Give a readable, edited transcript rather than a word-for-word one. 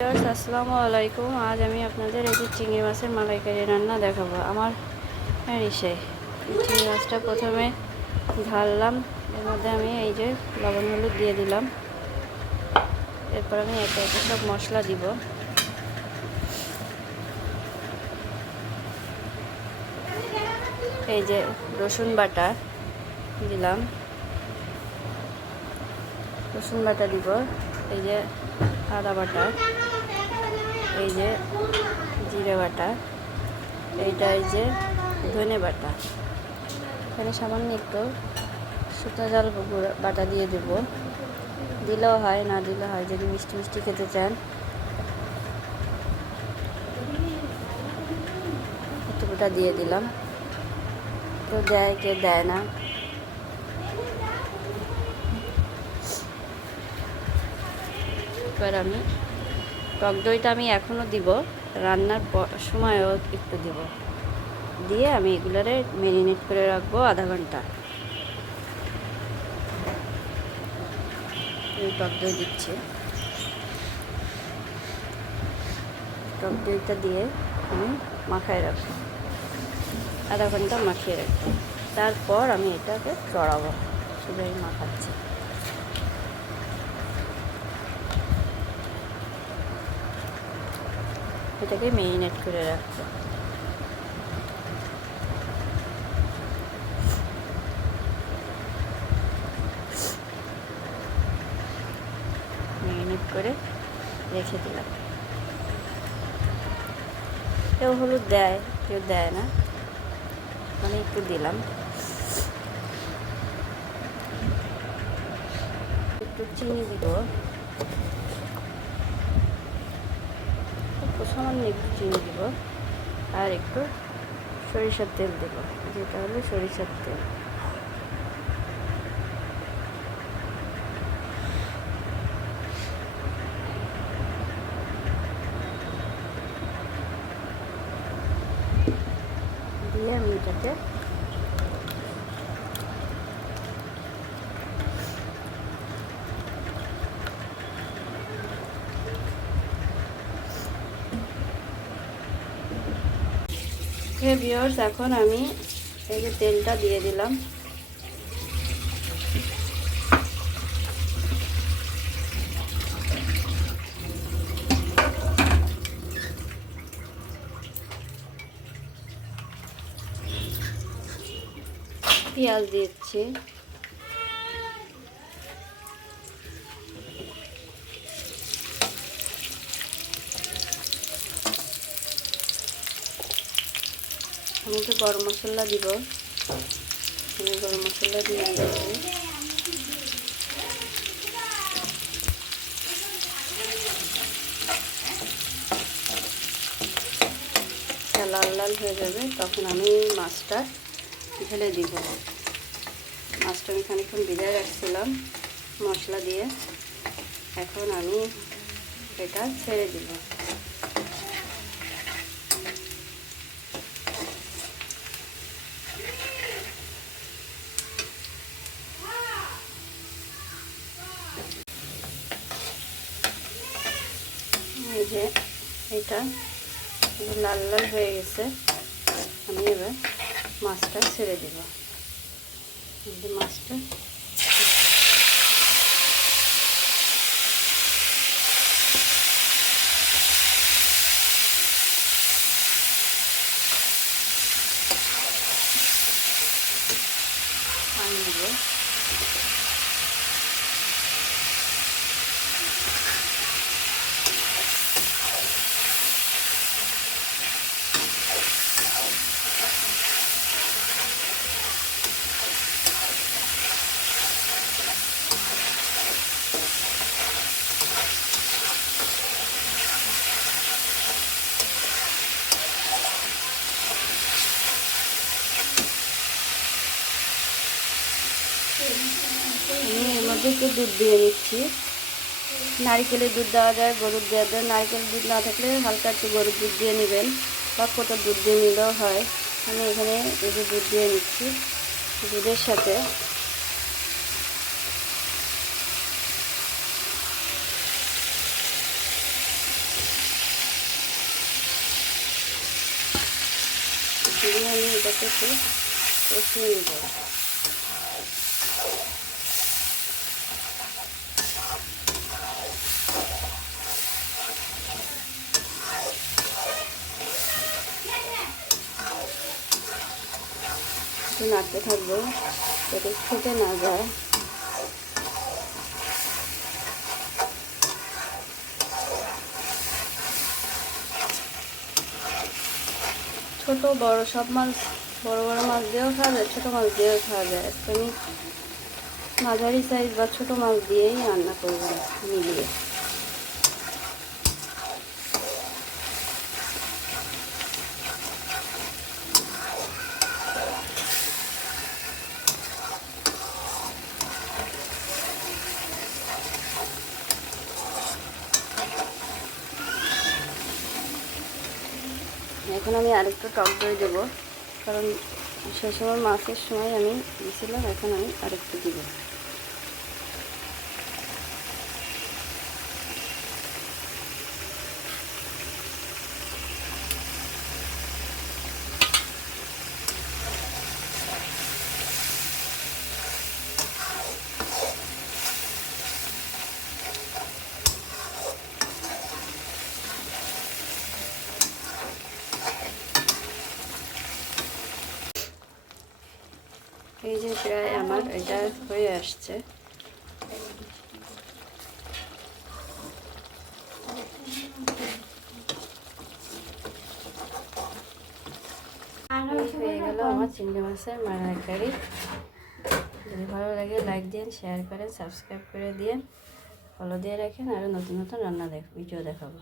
আসসালামু আলাইকুম। আজ আমি আপনাদের এই যে চিংড়ি মাছের মালাইকারি রান্না দেখাবো। আমার চিংড়ি মাছটা প্রথমে ঢাললাম, এর মধ্যে আমি এই যে লবণ হলুদ দিয়ে দিলাম। এরপর আমি একে একে সব মশলা দিব। এই যে রসুন বাটা দিলাম, রসুন বাটা দিব। এই যে আদা বাটা, এই যে জিরে বাটা, এইটা এই যে ধনে বাটা। এখানে সামান্য একটু শুকনো জল বাটা দিয়ে দেব, দিলেও হয় না দিলেও হয় যদি মিষ্টি মিষ্টি খেতে চান। এতটা দিয়ে দিলাম, কেউ দেয় কেউ দেয় না। এবার আমি টক দইটা আমি এখনও দিব, রান্নার সময়ও একটু দিব, দিয়ে আমি এগুলোরে ম্যারিনেট করে রাখবো আধা ঘন্টা। এই টক দই দিচ্ছি, টক দইটা দিয়ে আমি মাখায় রাখবো, আধা ঘন্টা মাখিয়ে রাখবো। তারপর আমি এটাকে চড়াবো, শুধু আমি মাখাচ্ছি। এটাকে ম্যারিনেট করে রাখবো। ম্যারিনেট করে রেখে দিলাম। কেউ হলুদ দেয় কেউ দেয় না, মানে একটু দিলাম। একটু চিনি দিব, সামান্য একটু চিনি দিব, আর একটু সরিষার তেল দেব, যেটা হলো সরিষার তেল। দিয়ে আমি এটাকে ভিউয়ার্স, এখন আমি এই যে তেলটা দিয়ে দিলাম। পেঁয়াজ দিচ্ছি, আমি একটু গরম মশলা দিব, আমি গরম মশলা দিয়ে দিচ্ছি। লাল লাল হয়ে যাবে তখন আমি মাছটা ঢেলে দিব। মাছটা আমি খানিকক্ষণ ভিজায় রাখছিলাম মশলা দিয়ে, এখন আমি এটা ছেড়ে দিব। এই যে এটা লাল লাল হয়ে গেছে, আমি এবার মাছটা ছেড়ে দেব। মাছটা পানি দেব, আমি এর মধ্যে একটু দুধ দিয়ে নিচ্ছি। নারকেলের দুধ দেওয়া যায়, গরুর দেওয়া যায়। নারকেলের দুধ না থাকলে হালকা একটু গরুর দুধ দিয়ে নেবেন, বা কোটার দুধ দিয়ে নিলেও হয়। আমি এখানে এই যে দুধ দিয়ে নিচ্ছি, দুধের সাথে দিয়ে আমি এটাকে একটু কষিয়ে নেব। একটু নাড়তে থাকবো যাতে ফেটে না যায়। ছোট বড় সব মাছ, বড় বড় মাছ দিয়েও খাওয়া যায়, ছোটো মাছ দিয়েও খাওয়া যায়। আজকে আমি মাঝারি সাইজ বা ছোটো মাছ দিয়েই রান্না করব মিলিয়ে। এখন আমি আরেকটু টক দই দেবো, কারণ সে সময় মাছের সময় আমি দিয়েছিলাম, এখন আমি আরেকটু দিব। এই যে প্রায় আমার এটা হয়ে আসছে। হয়ে গেল আমার চিংড়ি মাছের মালাইকারি। যদি ভালো লাগে লাইক দিন, শেয়ার করেন, সাবস্ক্রাইব করে দিন, ফলো দিয়ে রাখেন। আরও নতুন নতুন রান্না ভিডিও দেখাবো।